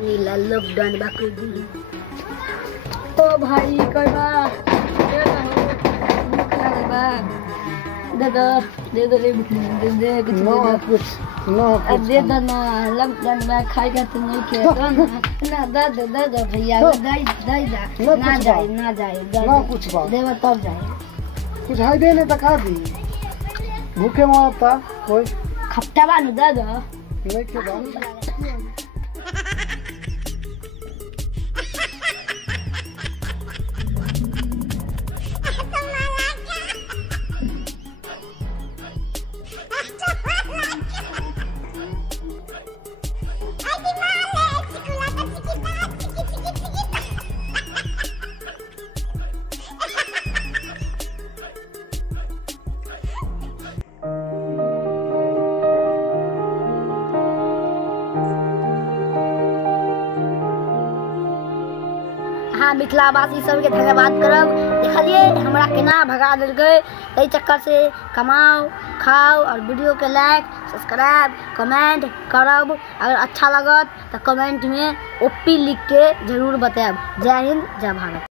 नीला लॉकडाउन बाकी दिन तो भाई करबा दे दो भूख लगल बा दे दो रे भूख दे कुछ ना कुछ दे दो ना लॉकडाउन में खाएगा तो नहीं के ना दे दो भैया दे ना जाए ना कुछ बात देवा तब जाए कुछ है देने तका दी भूखे मारता कोई खपटा बानू दे दो नहीं के बात हाँ मिथिलावासी सबके धन्यवाद करब। देखलिए हमरा केना भगा देलकै, एहि चक्कर से कमाओ खाओ और वीडियो के लाइक सब्सक्राइब कमेंट करब। अगर अच्छा लगत तो कमेंट में ओपी लिख के जरूर बताएब। जय हिंद जय भारत।